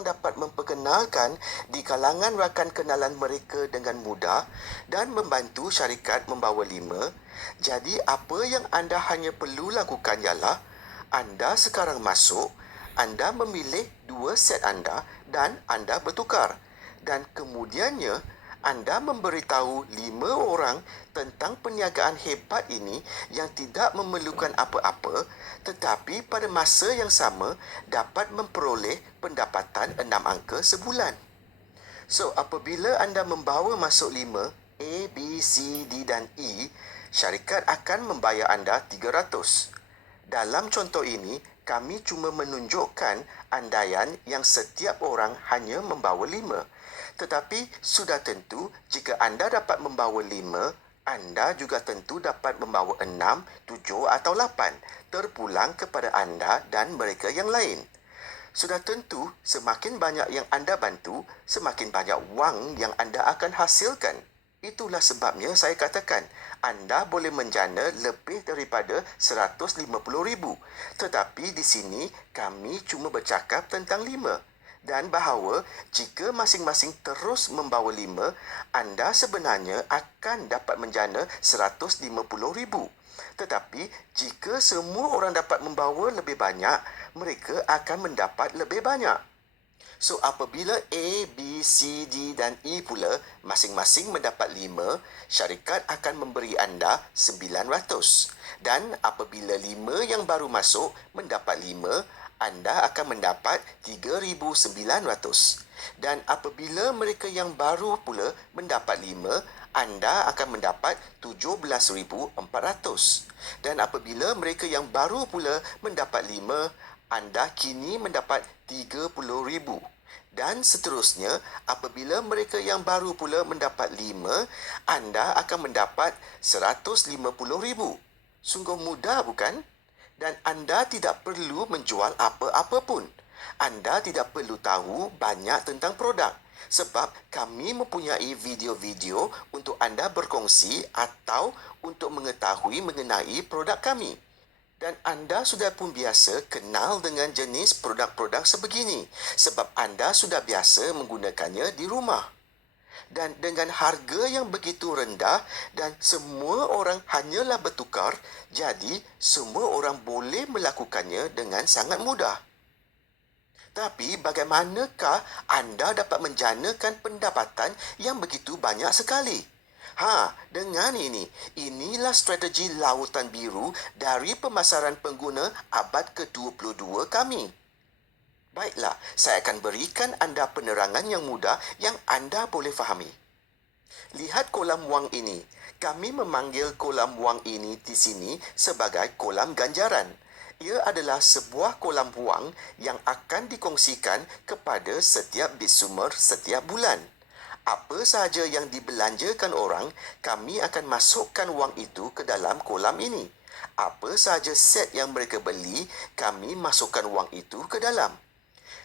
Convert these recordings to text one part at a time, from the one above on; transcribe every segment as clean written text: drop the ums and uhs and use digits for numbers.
orang dapat memperkenalkan di kalangan rakan kenalan mereka dengan mudah dan membantu syarikat membawa 5, jadi apa yang anda hanya perlu lakukan ialah anda sekarang masuk, anda memilih 2 set anda dan anda bertukar. Dan kemudiannya, anda memberitahu 5 orang tentang perniagaan hebat ini yang tidak memerlukan apa-apa tetapi pada masa yang sama dapat memperoleh pendapatan 6 angka sebulan. So, apabila anda membawa masuk 5, A, B, C, D dan E, syarikat akan membayar anda 300. Dalam contoh ini, kami cuma menunjukkan andaian yang setiap orang hanya membawa 5. Tetapi sudah tentu jika anda dapat membawa 5, anda juga tentu dapat membawa 6, 7 atau 8, terpulang kepada anda dan mereka yang lain. Sudah tentu semakin banyak yang anda bantu, semakin banyak wang yang anda akan hasilkan. Itulah sebabnya saya katakan, anda boleh menjana lebih daripada 150,000. Tetapi di sini kami cuma bercakap tentang 5. Dan bahawa jika masing-masing terus membawa 5, anda sebenarnya akan dapat menjana 150,000. Tetapi jika semua orang dapat membawa lebih banyak, mereka akan mendapat lebih banyak. So, apabila A, B, C, D dan E pula masing-masing mendapat 5, syarikat akan memberi anda 900. Dan apabila 5 yang baru masuk mendapat 5, anda akan mendapat 3,900. Dan apabila mereka yang baru pula mendapat 5, anda akan mendapat 17,400. Dan apabila mereka yang baru pula mendapat 5, anda kini mendapat 30,000. Dan seterusnya, apabila mereka yang baru pula mendapat 5, anda akan mendapat 150,000. Sungguh mudah bukan? Dan anda tidak perlu menjual apa-apa pun. Anda tidak perlu tahu banyak tentang produk. Sebab kami mempunyai video-video untuk anda berkongsi atau untuk mengetahui mengenai produk kami. Dan anda sudah pun biasa kenal dengan jenis produk-produk sebegini sebab anda sudah biasa menggunakannya di rumah. Dan dengan harga yang begitu rendah dan semua orang hanyalah bertukar, jadi semua orang boleh melakukannya dengan sangat mudah. Tapi bagaimanakah anda dapat menjanakan pendapatan yang begitu banyak sekali? Dengan ini. Inilah strategi lautan biru dari pemasaran pengguna abad ke-22 kami. Baiklah, saya akan berikan anda penerangan yang mudah yang anda boleh fahami. Lihat kolam wang ini. Kami memanggil kolam wang ini di sini sebagai kolam ganjaran. Ia adalah sebuah kolam wang yang akan dikongsikan kepada setiap bitsumer setiap bulan. Apa sahaja yang dibelanjakan orang, kami akan masukkan wang itu ke dalam kolam ini. Apa sahaja set yang mereka beli, kami masukkan wang itu ke dalam.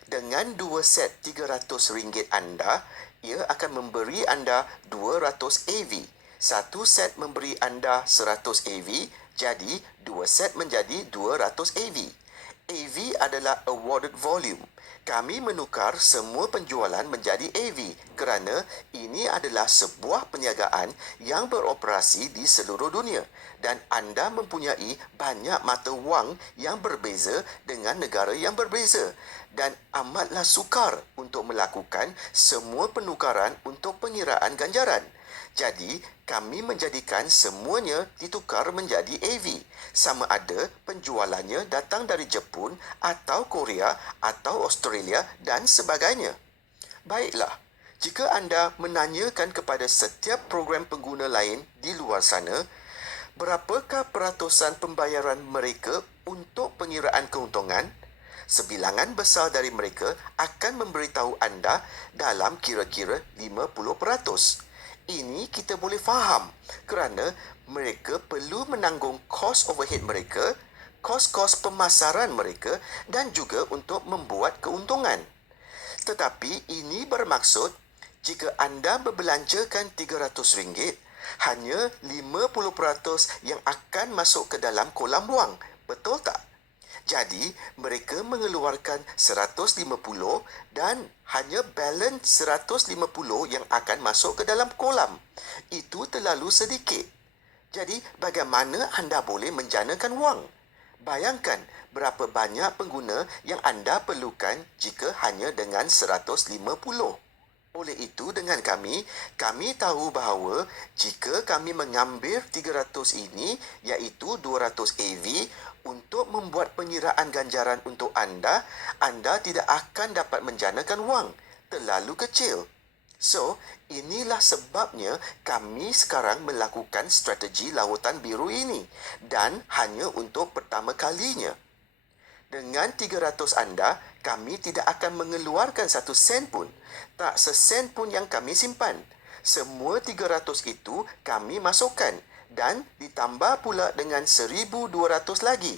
Dengan 2 set RM300 anda, ia akan memberi anda 200 AV. Satu set memberi anda 100 AV, jadi 2 set menjadi 200 AV. AV adalah awarded volume. Kami menukar semua penjualan menjadi AV kerana ini adalah sebuah perniagaan yang beroperasi di seluruh dunia dan anda mempunyai banyak mata wang yang berbeza dengan negara yang berbeza dan amatlah sukar untuk melakukan semua penukaran untuk pengiraan ganjaran. Jadi, kami menjadikan semuanya ditukar menjadi AV, sama ada penjualannya datang dari Jepun atau Korea atau Australia dan sebagainya. Baiklah, jika anda menanyakan kepada setiap program pengguna lain di luar sana, berapakah peratusan pembayaran mereka untuk pengiraan keuntungan? Sebilangan besar dari mereka akan memberitahu anda dalam kira-kira 50%. Ini kita boleh faham kerana mereka perlu menanggung kos overhead mereka, kos-kos pemasaran mereka dan juga untuk membuat keuntungan. Tetapi ini bermaksud jika anda berbelanjakan RM300, hanya 50% yang akan masuk ke dalam kolam wang. Betul tak? Jadi, mereka mengeluarkan 150 dan hanya balance 150 yang akan masuk ke dalam kolam. Itu terlalu sedikit. Jadi, bagaimana anda boleh menjanakan wang? Bayangkan berapa banyak pengguna yang anda perlukan jika hanya dengan 150. Oleh itu, dengan kami tahu bahawa jika kami mengambil 300 ini, iaitu 200 AV, untuk membuat pengiraan ganjaran untuk anda tidak akan dapat menjanakan wang. Terlalu kecil. So, inilah sebabnya kami sekarang melakukan strategi lautan biru ini dan hanya untuk pertama kalinya. Dengan 300 anda, kami tidak akan mengeluarkan 1 sen pun. Tak sesen pun yang kami simpan. Semua 300 itu kami masukkan dan ditambah pula dengan 1,200 lagi.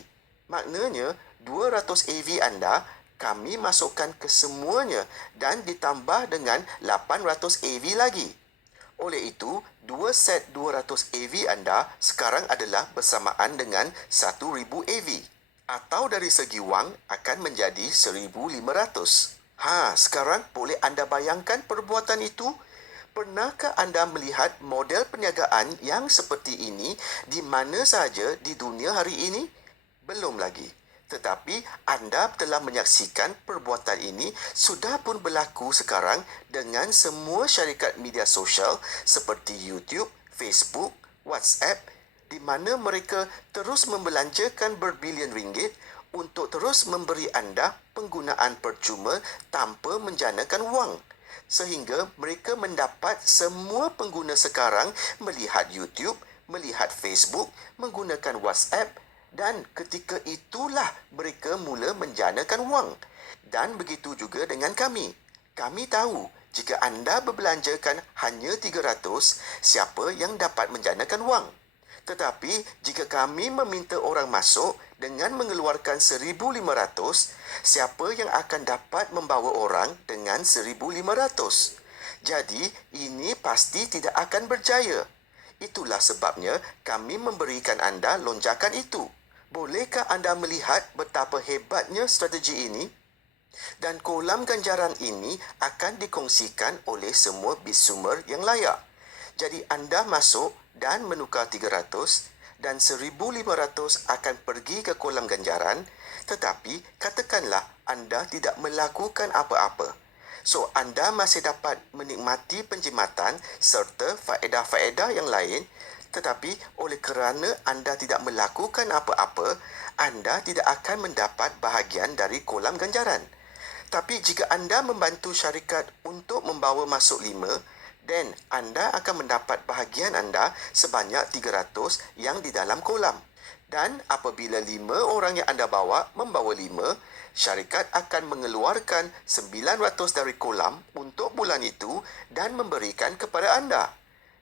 Maknanya, 200 AV anda kami masukkan ke semuanya dan ditambah dengan 800 AV lagi. Oleh itu, 2 set 200 AV anda sekarang adalah bersamaan dengan 1,000 AV. Atau dari segi wang akan menjadi 1,500. Sekarang boleh anda bayangkan perbuatan itu? Pernahkah anda melihat model perniagaan yang seperti ini di mana sahaja di dunia hari ini? Belum lagi. Tetapi anda telah menyaksikan perbuatan ini sudah pun berlaku sekarang dengan semua syarikat media sosial seperti YouTube, Facebook, WhatsApp, di mana mereka terus membelanjakan berbilion ringgit untuk terus memberi anda penggunaan percuma tanpa menjanakan wang. Sehingga mereka mendapat semua pengguna sekarang melihat YouTube, melihat Facebook, menggunakan WhatsApp, dan ketika itulah mereka mula menjanakan wang. Dan begitu juga dengan kami. Kami tahu jika anda berbelanjakan hanya 300, siapa yang dapat menjanakan wang? Tetapi jika kami meminta orang masuk dengan mengeluarkan 1,500, siapa yang akan dapat membawa orang dengan 1,500? Jadi, ini pasti tidak akan berjaya. Itulah sebabnya kami memberikan anda lonjakan itu. Bolehkah anda melihat betapa hebatnya strategi ini? Dan kolam ganjaran ini akan dikongsikan oleh semua bisumer yang layak. Jadi anda masuk dan menukar 300 dan 1,500 akan pergi ke kolam ganjaran, tetapi katakanlah anda tidak melakukan apa-apa. So, anda masih dapat menikmati penjimatan serta faedah-faedah yang lain, tetapi oleh kerana anda tidak melakukan apa-apa, anda tidak akan mendapat bahagian dari kolam ganjaran. Tapi jika anda membantu syarikat untuk membawa masuk 5, dan anda akan mendapat bahagian anda sebanyak 300 yang di dalam kolam. Dan apabila 5 orang yang anda bawa membawa 5, syarikat akan mengeluarkan 900 dari kolam untuk bulan itu dan memberikan kepada anda.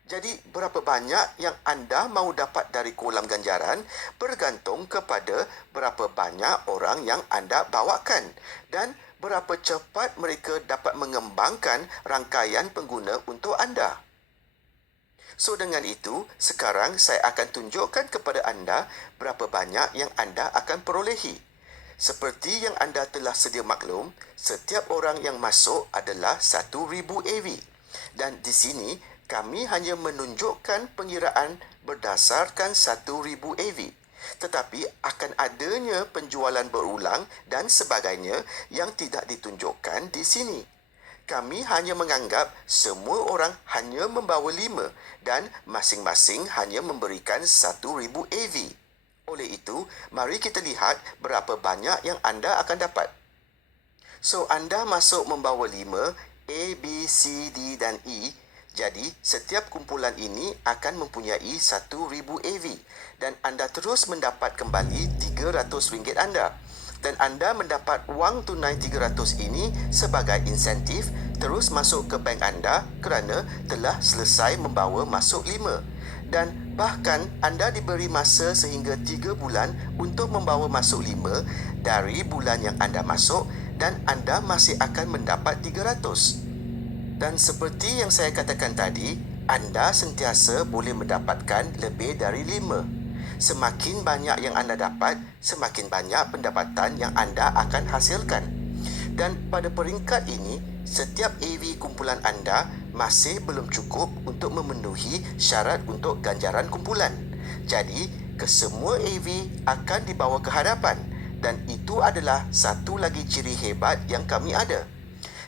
Jadi, berapa banyak yang anda mahu dapat dari kolam ganjaran bergantung kepada berapa banyak orang yang anda bawakan dan berapa cepat mereka dapat mengembangkan rangkaian pengguna untuk anda. So, dengan itu, sekarang saya akan tunjukkan kepada anda berapa banyak yang anda akan perolehi. Seperti yang anda telah sedia maklum, setiap orang yang masuk adalah 1,000 AV. Dan di sini, kami hanya menunjukkan pengiraan berdasarkan 1,000 AV. Tetapi akan adanya penjualan berulang dan sebagainya yang tidak ditunjukkan di sini. Kami hanya menganggap semua orang hanya membawa 5 dan masing-masing hanya memberikan 1,000 AV. Oleh itu, mari kita lihat berapa banyak yang anda akan dapat. So, anda masuk membawa 5, A, B, C, D dan E. Jadi, setiap kumpulan ini akan mempunyai 1,000 AV dan anda terus mendapat kembali RM300 anda. Dan anda mendapat wang tunai 300 ini sebagai insentif terus masuk ke bank anda kerana telah selesai membawa masuk 5. Dan bahkan anda diberi masa sehingga 3 bulan untuk membawa masuk 5 dari bulan yang anda masuk dan anda masih akan mendapat 300. Dan seperti yang saya katakan tadi, anda sentiasa boleh mendapatkan lebih dari 5. Semakin banyak yang anda dapat, semakin banyak pendapatan yang anda akan hasilkan. Dan pada peringkat ini, setiap AV kumpulan anda masih belum cukup untuk memenuhi syarat untuk ganjaran kumpulan. Jadi, kesemua AV akan dibawa ke hadapan dan itu adalah satu lagi ciri hebat yang kami ada.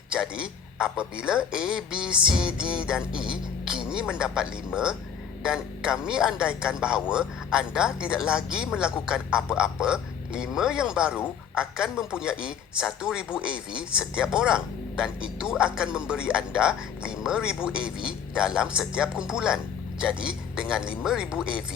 Jadi, apabila A, B, C, D dan E kini mendapat 5 dan kami andaikan bahawa anda tidak lagi melakukan apa-apa, 5 yang baru akan mempunyai 1,000 AV setiap orang dan itu akan memberi anda 5,000 AV dalam setiap kumpulan. Jadi, dengan 5,000 AV,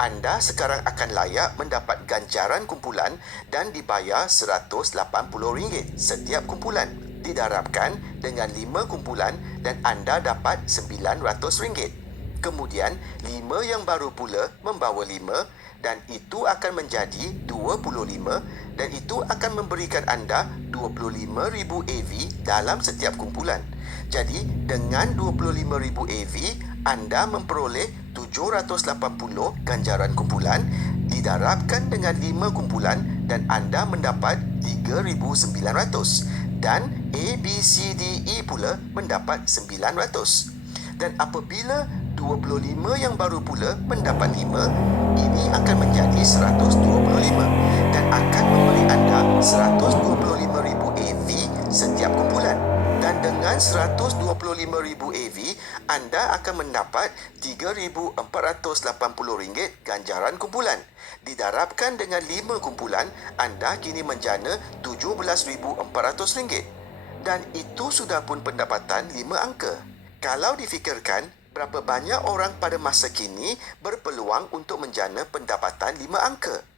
anda sekarang akan layak mendapat ganjaran kumpulan dan dibayar RM180 setiap kumpulan. Didarabkan dengan 5 kumpulan dan anda dapat RM900. Kemudian, 5 yang baru pula membawa 5 dan itu akan menjadi 25 dan itu akan memberikan anda 25,000 AV dalam setiap kumpulan. Jadi, dengan 25,000 AV, anda memperoleh 780 ganjaran kumpulan didarabkan dengan 5 kumpulan dan anda mendapat 3,900 dan A, B, C, D, E pula mendapat 900. Dan apabila 25 yang baru pula mendapat 5, ini akan menjadi 125 dan akan memberi anda 125,000 AV setiap kumpulan. Dan dengan 125,000 AV, anda akan mendapat RM3,480 ganjaran kumpulan. Didarabkan dengan 5 kumpulan, anda kini menjana RM17,400. Dan itu sudah pun pendapatan 5 angka. Kalau difikirkan, berapa banyak orang pada masa kini berpeluang untuk menjana pendapatan 5 angka?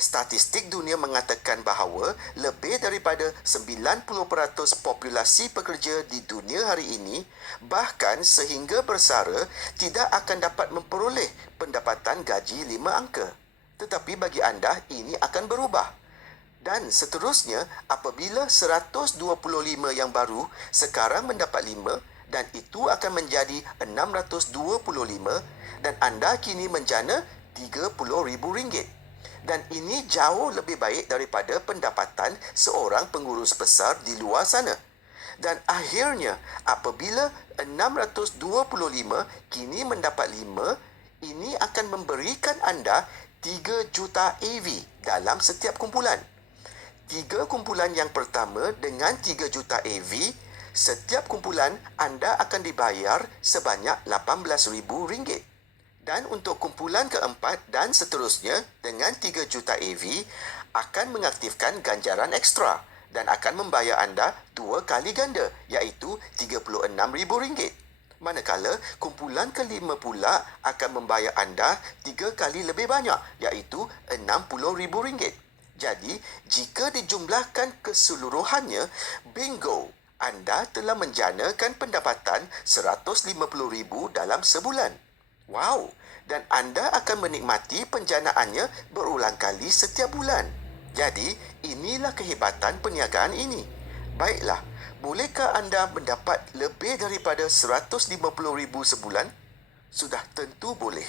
Statistik dunia mengatakan bahawa lebih daripada 90% populasi pekerja di dunia hari ini bahkan sehingga bersara tidak akan dapat memperoleh pendapatan gaji 5 angka. Tetapi bagi anda ini akan berubah. Dan seterusnya, apabila 125 yang baru sekarang mendapat 5 dan itu akan menjadi 625 dan anda kini menjana RM30,000. Dan ini jauh lebih baik daripada pendapatan seorang pengurus besar di luar sana. Dan akhirnya, apabila 625 kini mendapat 5, ini akan memberikan anda 3 juta AV dalam setiap kumpulan. 3 kumpulan yang pertama dengan 3 juta AV, setiap kumpulan anda akan dibayar sebanyak RM18,000. Dan untuk kumpulan keempat dan seterusnya dengan 3 juta AV akan mengaktifkan ganjaran ekstra dan akan membayar anda 2 kali ganda iaitu RM36,000. Manakala kumpulan kelima pula akan membayar anda 3 kali lebih banyak iaitu RM60,000. Jadi, jika dijumlahkan keseluruhannya, bingo, anda telah menjanakan pendapatan RM150,000 dalam sebulan. Wow, dan anda akan menikmati penjanaannya berulang kali setiap bulan. Jadi, inilah kehebatan perniagaan ini. Baiklah, bolehkah anda mendapat lebih daripada RM150,000 sebulan? Sudah tentu boleh.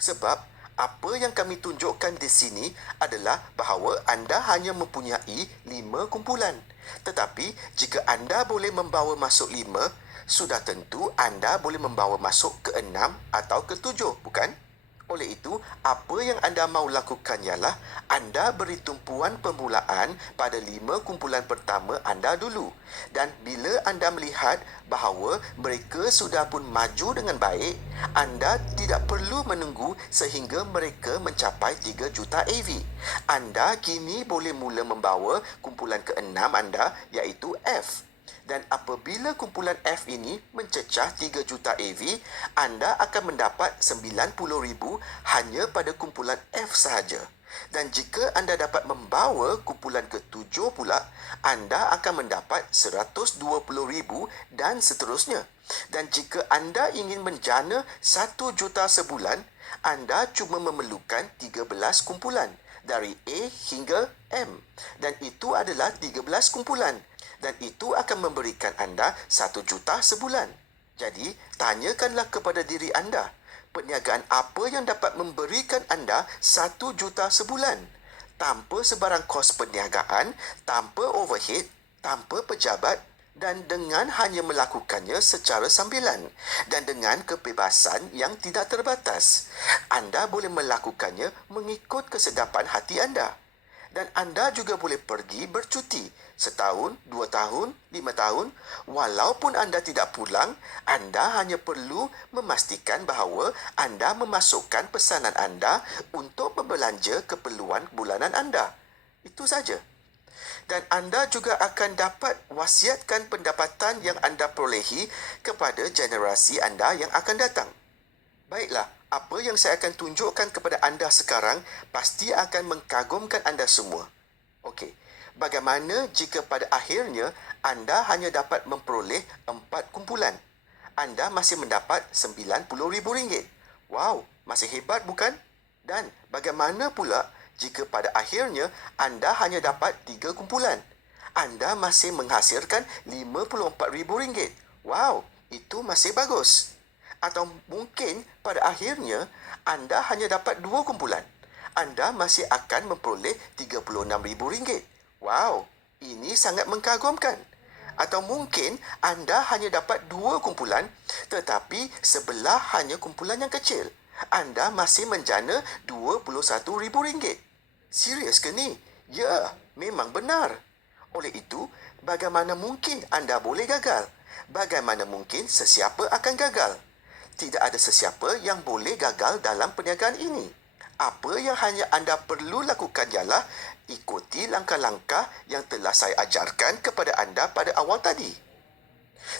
Sebab, apa yang kami tunjukkan di sini adalah bahawa anda hanya mempunyai 5 kumpulan. Tetapi, jika anda boleh membawa masuk 5, sudah tentu anda boleh membawa masuk ke 6 atau ke 7, bukan? Oleh itu, apa yang anda mahu lakukan ialah anda beri tumpuan permulaan pada 5 kumpulan pertama anda dulu. Dan bila anda melihat bahawa mereka sudah pun maju dengan baik, anda tidak perlu menunggu sehingga mereka mencapai 3 juta AV. Anda kini boleh mula membawa kumpulan ke-6 anda iaitu F. Dan apabila kumpulan F ini mencecah 3 juta AV, anda akan mendapat 90,000 hanya pada kumpulan F sahaja. Dan jika anda dapat membawa kumpulan ke-7 pula, anda akan mendapat 120,000 dan seterusnya. Dan jika anda ingin menjana 1 juta sebulan, anda cuma memerlukan 13 kumpulan dari A hingga M. Dan itu adalah 13 kumpulan. Dan itu akan memberikan anda 1 juta sebulan. Jadi, tanyakanlah kepada diri anda, Perniagaan apa yang dapat memberikan anda 1 juta sebulan? Tanpa sebarang kos perniagaan, tanpa overhead, tanpa pejabat dan dengan hanya melakukannya secara sambilan dan dengan kebebasan yang tidak terbatas. Anda boleh melakukannya mengikut kesedapan hati anda. Dan anda juga boleh pergi bercuti 1 tahun, 2 tahun, 5 tahun. Walaupun anda tidak pulang, anda hanya perlu memastikan bahawa anda memasukkan pesanan anda untuk berbelanja keperluan bulanan anda. Itu saja. Dan anda juga akan dapat wasiatkan pendapatan yang anda perolehi kepada generasi anda yang akan datang. Baiklah, apa yang saya akan tunjukkan kepada anda sekarang pasti akan mengagumkan anda semua. Okey, bagaimana jika pada akhirnya anda hanya dapat memperoleh 4 kumpulan? Anda masih mendapat RM90,000. Wow, masih hebat bukan? Dan bagaimana pula jika pada akhirnya anda hanya dapat 3 kumpulan? Anda masih menghasilkan RM54,000. Wow, itu masih bagus. Atau mungkin pada akhirnya anda hanya dapat 2 kumpulan. Anda masih akan memperoleh RM36,000. Wow, ini sangat mengagumkan. Atau mungkin anda hanya dapat 2 kumpulan tetapi sebelah hanya kumpulan yang kecil. Anda masih menjana RM21,000. Serius ke ni? Ya, memang benar. Oleh itu, bagaimana mungkin anda boleh gagal? Bagaimana mungkin sesiapa akan gagal? Tidak ada sesiapa yang boleh gagal dalam perniagaan ini. Apa yang hanya anda perlu lakukan ialah ikuti langkah-langkah yang telah saya ajarkan kepada anda pada awal tadi.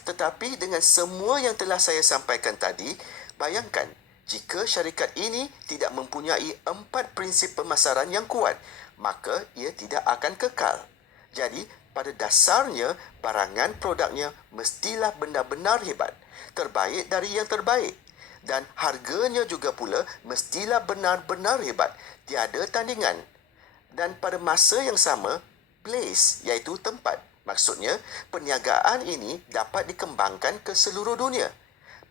Tetapi dengan semua yang telah saya sampaikan tadi, bayangkan jika syarikat ini tidak mempunyai 4 prinsip pemasaran yang kuat, maka ia tidak akan kekal. Jadi, pada dasarnya, barangan produknya mestilah benar-benar hebat, terbaik dari yang terbaik. Dan harganya juga pula mestilah benar-benar hebat, tiada tandingan. Dan pada masa yang sama, place iaitu tempat. Maksudnya, perniagaan ini dapat dikembangkan ke seluruh dunia.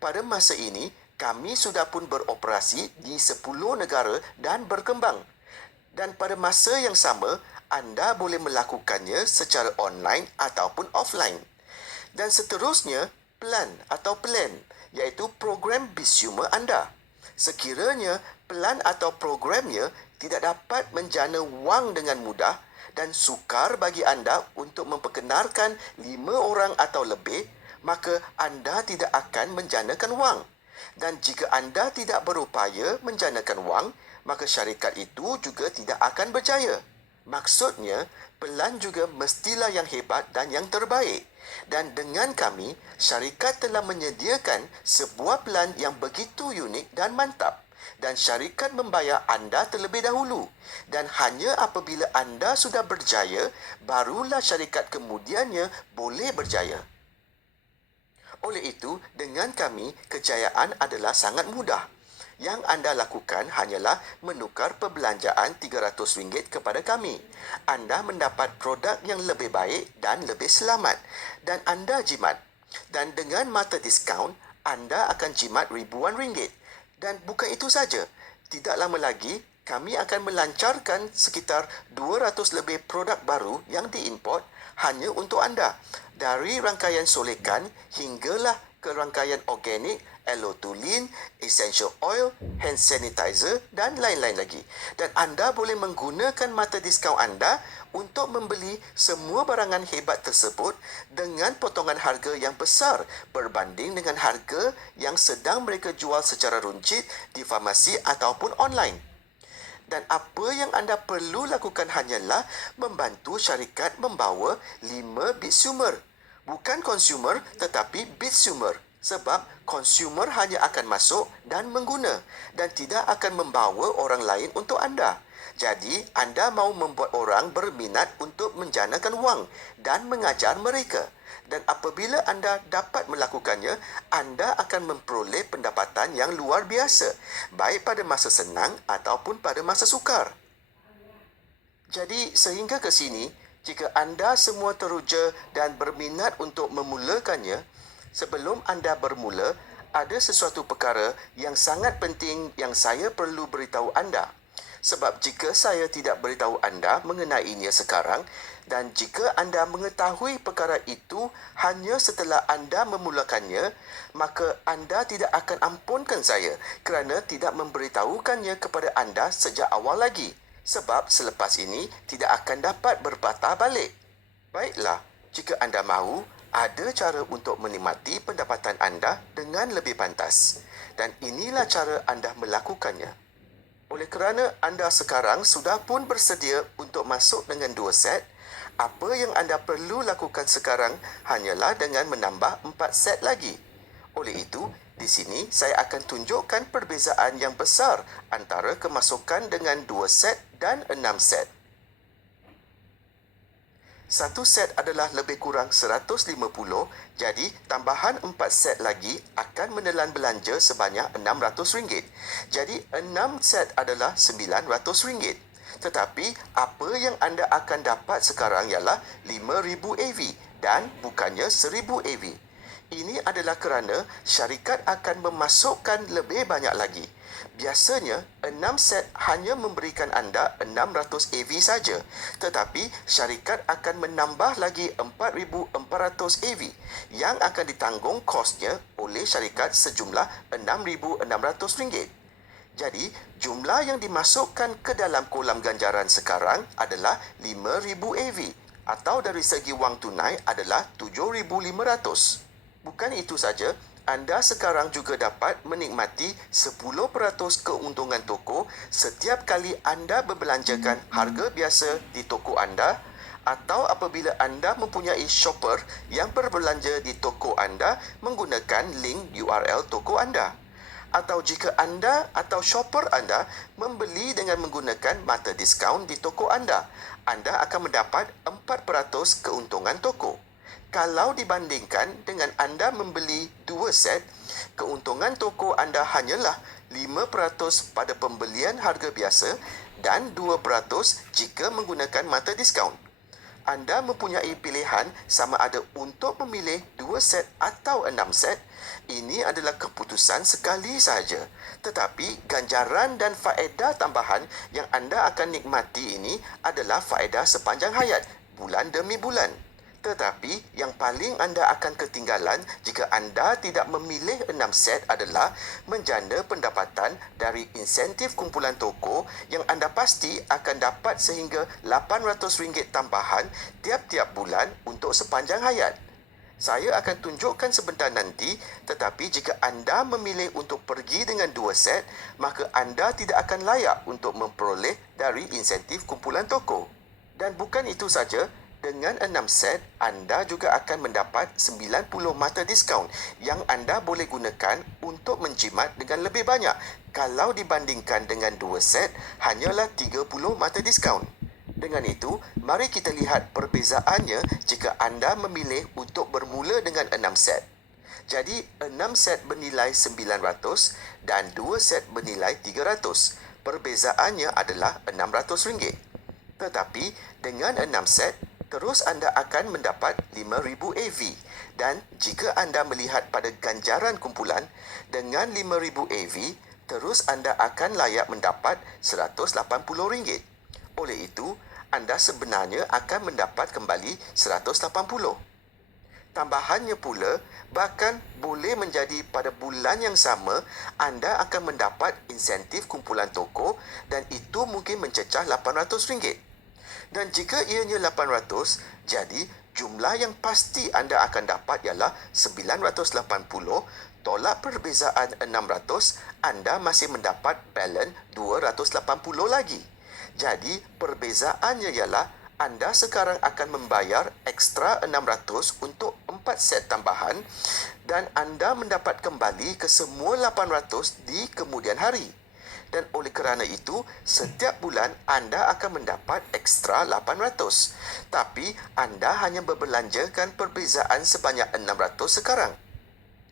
Pada masa ini, kami sudah pun beroperasi di 10 negara dan berkembang. Dan pada masa yang sama, anda boleh melakukannya secara online ataupun offline. Dan seterusnya, plan iaitu program consumer anda. Sekiranya plan atau programnya tidak dapat menjana wang dengan mudah dan sukar bagi anda untuk memperkenalkan 5 orang atau lebih, maka anda tidak akan menjanakan wang. Dan jika anda tidak berupaya menjanakan wang, maka syarikat itu juga tidak akan berjaya. Maksudnya, pelan juga mestilah yang hebat dan yang terbaik. Dan dengan kami, syarikat telah menyediakan sebuah pelan yang begitu unik dan mantap. Dan syarikat membayar anda terlebih dahulu. Dan hanya apabila anda sudah berjaya, barulah syarikat kemudiannya boleh berjaya. Oleh itu, dengan kami, kejayaan adalah sangat mudah. Yang anda lakukan hanyalah menukar perbelanjaan RM300 kepada kami. Anda mendapat produk yang lebih baik dan lebih selamat. Dan anda jimat. Dan dengan mata diskaun, anda akan jimat ribuan ringgit. Dan bukan itu saja. Tidak lama lagi, kami akan melancarkan sekitar 200 lebih produk baru yang diimport hanya untuk anda. Dari rangkaian solekan hinggalah ke rangkaian organik, L-Tolin, essential oil, hand sanitizer dan lain-lain lagi. Dan anda boleh menggunakan mata diskaun anda untuk membeli semua barangan hebat tersebut dengan potongan harga yang besar berbanding dengan harga yang sedang mereka jual secara runcit di farmasi ataupun online. Dan apa yang anda perlu lakukan hanyalah membantu syarikat membawa 5 bitsumer. Bukan consumer tetapi bitsumer. Sebab consumer hanya akan masuk dan mengguna dan tidak akan membawa orang lain untuk anda. Jadi, anda mahu membuat orang berminat untuk menjanakan wang dan mengajar mereka. Dan apabila anda dapat melakukannya, anda akan memperoleh pendapatan yang luar biasa, baik pada masa senang ataupun pada masa sukar. Jadi, sehingga ke sini, jika anda semua teruja dan berminat untuk memulakannya, sebelum anda bermula, ada sesuatu perkara yang sangat penting yang saya perlu beritahu anda. Sebab jika saya tidak beritahu anda mengenainya sekarang dan jika anda mengetahui perkara itu hanya setelah anda memulakannya, maka anda tidak akan ampunkan saya kerana tidak memberitahukannya kepada anda sejak awal lagi. Sebab selepas ini tidak akan dapat berpatah balik. Baiklah, jika anda mahu, ada cara untuk menikmati pendapatan anda dengan lebih pantas. Dan inilah cara anda melakukannya. Oleh kerana anda sekarang sudah pun bersedia untuk masuk dengan 2 set, apa yang anda perlu lakukan sekarang hanyalah dengan menambah 4 set lagi. Oleh itu, di sini saya akan tunjukkan perbezaan yang besar antara kemasukan dengan 2 set dan 6 set. 1 set adalah lebih kurang 150, jadi tambahan 4 set lagi akan menelan belanja sebanyak RM600. Jadi 6 set adalah RM900. Tetapi apa yang anda akan dapat sekarang ialah 5,000 AV dan bukannya 1,000 AV. Ini adalah kerana syarikat akan memasukkan lebih banyak lagi. Biasanya, 6 set hanya memberikan anda 600 AV saja. Tetapi, syarikat akan menambah lagi 4,400 AV yang akan ditanggung kosnya oleh syarikat sejumlah RM6,600. Jadi, jumlah yang dimasukkan ke dalam kolam ganjaran sekarang adalah 5,000 AV atau dari segi wang tunai adalah 7,500. Bukan itu saja, anda sekarang juga dapat menikmati 10% keuntungan toko setiap kali anda berbelanjakan harga biasa di toko anda atau apabila anda mempunyai shopper yang berbelanja di toko anda menggunakan link URL toko anda. Atau jika anda atau shopper anda membeli dengan menggunakan mata diskaun di toko anda, anda akan mendapat 4% keuntungan toko. Kalau dibandingkan dengan anda membeli 2 set, keuntungan toko anda hanyalah 5% pada pembelian harga biasa dan 2% jika menggunakan mata diskaun. Anda mempunyai pilihan sama ada untuk memilih 2 set atau 6 set. Ini adalah keputusan sekali sahaja. Tetapi ganjaran dan faedah tambahan yang anda akan nikmati ini adalah faedah sepanjang hayat, bulan demi bulan. Tetapi yang paling anda akan ketinggalan jika anda tidak memilih 6 set adalah menjana pendapatan dari insentif kumpulan toko yang anda pasti akan dapat sehingga RM800 tambahan tiap-tiap bulan untuk sepanjang hayat. Saya akan tunjukkan sebentar nanti, tetapi jika anda memilih untuk pergi dengan 2 set, maka anda tidak akan layak untuk memperoleh dari insentif kumpulan toko. Dan bukan itu saja, dengan 6 set, anda juga akan mendapat 90 mata diskaun yang anda boleh gunakan untuk menjimat dengan lebih banyak. Kalau dibandingkan dengan 2 set, hanyalah 30 mata diskaun. Dengan itu, mari kita lihat perbezaannya jika anda memilih untuk bermula dengan 6 set. Jadi, 6 set bernilai RM900 dan 2 set bernilai RM300. Perbezaannya adalah RM600. Tetapi, dengan 6 set, terus anda akan mendapat 5,000 AV. Dan jika anda melihat pada ganjaran kumpulan, dengan 5,000 AV, terus anda akan layak mendapat RM180. Oleh itu, anda sebenarnya akan mendapat kembali 180. Tambahannya pula, bahkan boleh menjadi pada bulan yang sama, anda akan mendapat insentif kumpulan toko dan itu mungkin mencecah RM800. Dan jika ianya 800, jadi jumlah yang pasti anda akan dapat ialah 980, tolak perbezaan 600, anda masih mendapat balance 280 lagi. Jadi perbezaannya ialah anda sekarang akan membayar ekstra 600 untuk 4 set tambahan dan anda mendapat kembali ke semua 800 di kemudian hari. Dan oleh kerana itu, setiap bulan anda akan mendapat ekstra 800. Tapi anda hanya berbelanjakan perbezaan sebanyak 600 sekarang.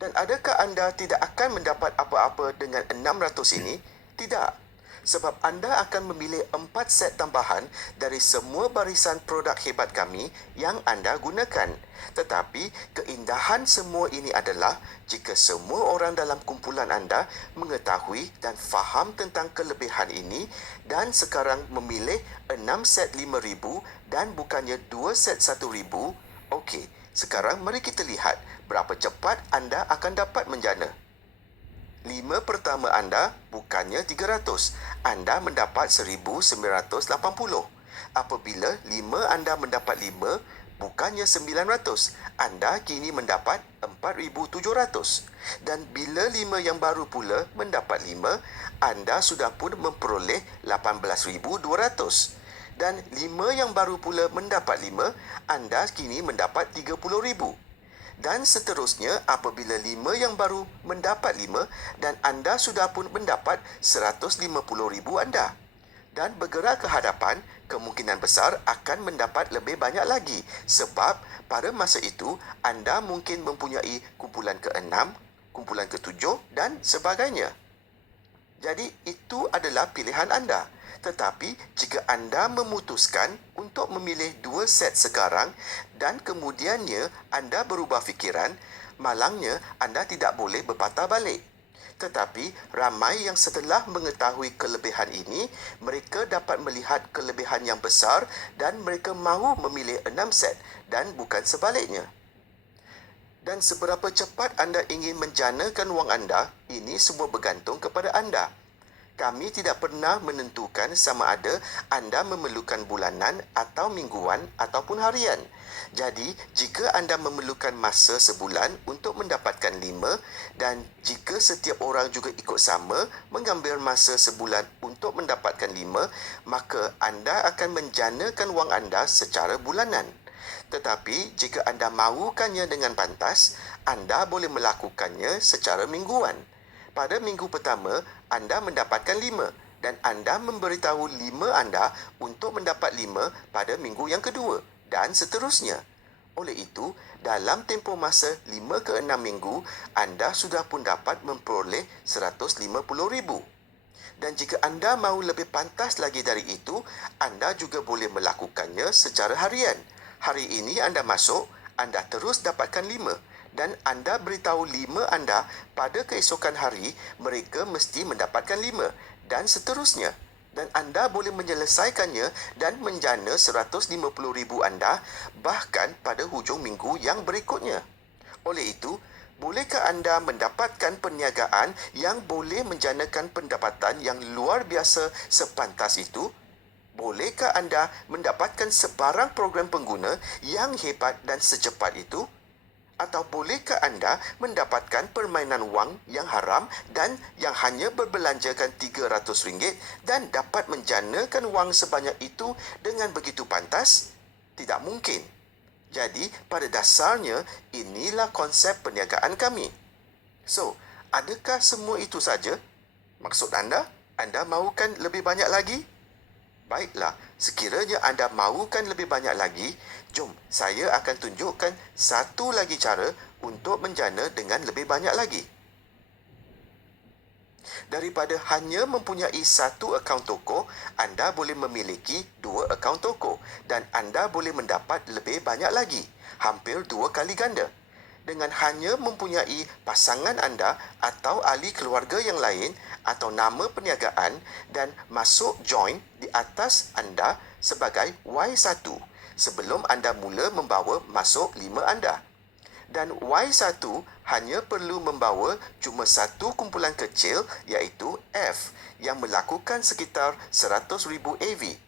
Dan adakah anda tidak akan mendapat apa-apa dengan 600 ini? Tidak. Sebab anda akan memilih 4 set tambahan dari semua barisan produk hebat kami yang anda gunakan. Tetapi keindahan semua ini adalah jika semua orang dalam kumpulan anda mengetahui dan faham tentang kelebihan ini dan sekarang memilih 6 set 5,000 dan bukannya 2 set 1,000. Okey, sekarang mari kita lihat berapa cepat anda akan dapat menjana. 5 pertama anda bukannya 300. Anda mendapat 1,980. Apabila 5 anda mendapat 5, bukannya 900. Anda kini mendapat 4,700. Dan bila 5 yang baru pula mendapat 5, anda sudah pun memperoleh 18,200. Dan 5 yang baru pula mendapat 5, anda kini mendapat 30,000. Dan seterusnya apabila 5 yang baru mendapat 5 dan anda sudah pun mendapat 150,000 anda. Dan bergerak ke hadapan, kemungkinan besar akan mendapat lebih banyak lagi sebab pada masa itu anda mungkin mempunyai kumpulan ke-6, kumpulan ke-7 dan sebagainya. Jadi itu adalah pilihan anda. Tetapi jika anda memutuskan untuk memilih 2 set sekarang dan kemudiannya anda berubah fikiran, malangnya anda tidak boleh berpatah balik. Tetapi ramai yang setelah mengetahui kelebihan ini, mereka dapat melihat kelebihan yang besar dan mereka mahu memilih 6 set dan bukan sebaliknya. Dan seberapa cepat anda ingin menjanakan wang anda, ini semua bergantung kepada anda. Kami tidak pernah menentukan sama ada anda memerlukan bulanan atau mingguan ataupun harian. Jadi, jika anda memerlukan masa sebulan untuk mendapatkan 5 dan jika setiap orang juga ikut sama mengambil masa sebulan untuk mendapatkan 5, maka anda akan menjanakan wang anda secara bulanan. Tetapi, jika anda mahukannya dengan pantas, anda boleh melakukannya secara mingguan. Pada minggu pertama, anda mendapatkan 5 dan anda memberitahu 5 anda untuk mendapat 5 pada minggu yang kedua dan seterusnya. Oleh itu, dalam tempoh masa 5 ke 6 minggu, anda sudah pun dapat memperoleh 150,000. Dan jika anda mahu lebih pantas lagi dari itu, anda juga boleh melakukannya secara harian. Hari ini anda masuk, anda terus dapatkan 5. Dan anda beritahu 5 anda pada keesokan hari mereka mesti mendapatkan 5 dan seterusnya. Dan anda boleh menyelesaikannya dan menjana 150,000 anda bahkan pada hujung minggu yang berikutnya. Oleh itu, bolehkah anda mendapatkan perniagaan yang boleh menjanakan pendapatan yang luar biasa sepantas itu? Bolehkah anda mendapatkan sebarang program pengguna yang hebat dan secepat itu? Atau bolehkah anda mendapatkan permainan wang yang haram dan yang hanya berbelanjakan RM300 dan dapat menjanakan wang sebanyak itu dengan begitu pantas? Tidak mungkin. Jadi, pada dasarnya, inilah konsep perniagaan kami. So, adakah semua itu saja? Maksud anda mahukan lebih banyak lagi? Baiklah, sekiranya anda mahukan lebih banyak lagi, jom saya akan tunjukkan satu lagi cara untuk menjana dengan lebih banyak lagi. Daripada hanya mempunyai satu akaun toko, anda boleh memiliki 2 akaun toko dan anda boleh mendapat lebih banyak lagi, hampir 2 kali ganda. Dengan hanya mempunyai pasangan anda atau ahli keluarga yang lain atau nama perniagaan dan masuk join di atas anda sebagai Y1 sebelum anda mula membawa masuk 5 anda. Dan Y1 hanya perlu membawa cuma satu kumpulan kecil iaitu F yang melakukan sekitar 100,000 AV.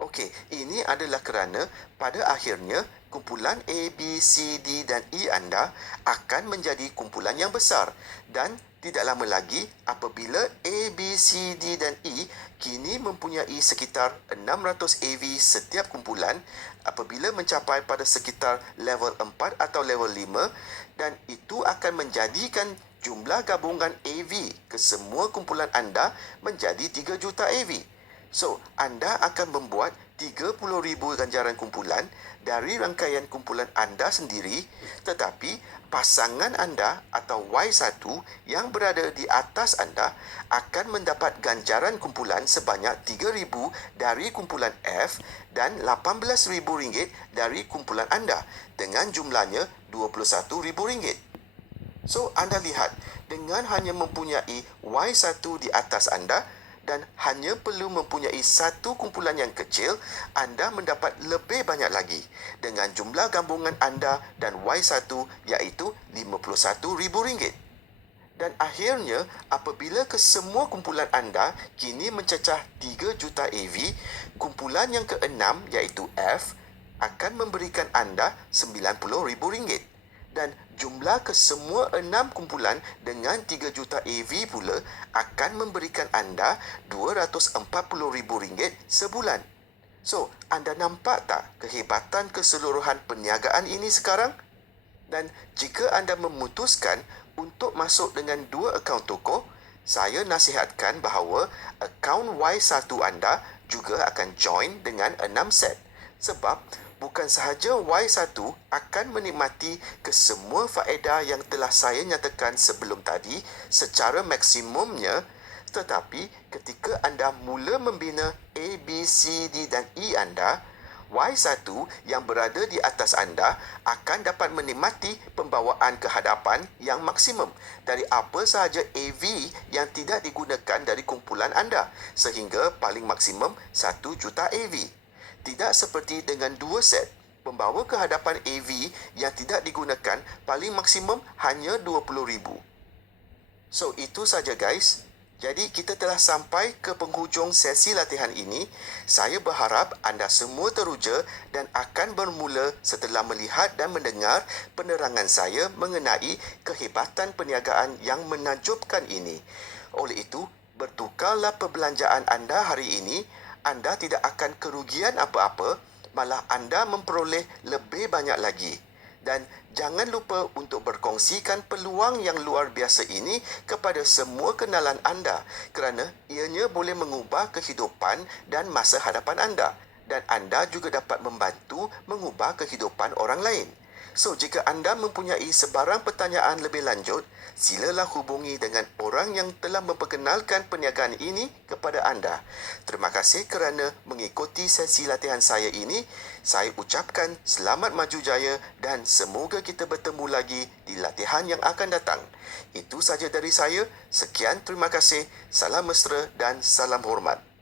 Okey, ini adalah kerana pada akhirnya kumpulan A, B, C, D dan E anda akan menjadi kumpulan yang besar dan tidak lama lagi apabila A, B, C, D dan E kini mempunyai sekitar 600 AV setiap kumpulan, apabila mencapai pada sekitar level 4 atau level 5 dan itu akan menjadikan jumlah gabungan AV ke semua kumpulan anda menjadi 3 juta AV. So, anda akan membuat 30,000 ganjaran kumpulan dari rangkaian kumpulan anda sendiri, tetapi pasangan anda atau Y1 yang berada di atas anda akan mendapat ganjaran kumpulan sebanyak 3,000 dari kumpulan F dan RM18,000 dari kumpulan anda dengan jumlahnya RM21,000. So, anda lihat, dengan hanya mempunyai Y1 di atas anda dan hanya perlu mempunyai satu kumpulan yang kecil, anda mendapat lebih banyak lagi dengan jumlah gabungan anda dan Y1 iaitu RM51,000. Dan akhirnya, apabila kesemua kumpulan anda kini mencecah 3 juta AV, kumpulan yang keenam iaitu F akan memberikan anda RM90,000. Dan jumlah kesemua 6 kumpulan dengan 3 juta AV pula akan memberikan anda RM240,000 sebulan. So, anda nampak tak kehebatan keseluruhan perniagaan ini sekarang? Dan jika anda memutuskan untuk masuk dengan 2 akaun toko, saya nasihatkan bahawa akaun Y1 anda juga akan join dengan 6 set. Sebab bukan sahaja Y1 akan menikmati kesemua faedah yang telah saya nyatakan sebelum tadi secara maksimumnya, tetapi ketika anda mula membina A, B, C, D dan E anda, Y1 yang berada di atas anda akan dapat menikmati pembawaan ke hadapan yang maksimum dari apa sahaja AV yang tidak digunakan dari kumpulan anda sehingga paling maksimum 1 juta AV. Tidak seperti dengan 2 set, pembawa ke hadapan AV yang tidak digunakan paling maksimum hanya 20,000. So, itu saja guys. Jadi, kita telah sampai ke penghujung sesi latihan ini. Saya berharap anda semua teruja dan akan bermula setelah melihat dan mendengar penerangan saya mengenai kehebatan perniagaan yang menakjubkan ini. Oleh itu, bertukarlah perbelanjaan anda hari ini. Anda tidak akan kerugian apa-apa, malah anda memperoleh lebih banyak lagi. Dan jangan lupa untuk berkongsikan peluang yang luar biasa ini kepada semua kenalan anda kerana ianya boleh mengubah kehidupan dan masa hadapan anda. Dan anda juga dapat membantu mengubah kehidupan orang lain. So, jika anda mempunyai sebarang pertanyaan lebih lanjut, silalah hubungi dengan orang yang telah memperkenalkan perniagaan ini kepada anda. Terima kasih kerana mengikuti sesi latihan saya ini. Saya ucapkan selamat maju jaya dan semoga kita bertemu lagi di latihan yang akan datang. Itu saja dari saya. Sekian, terima kasih. Salam mesra dan salam hormat.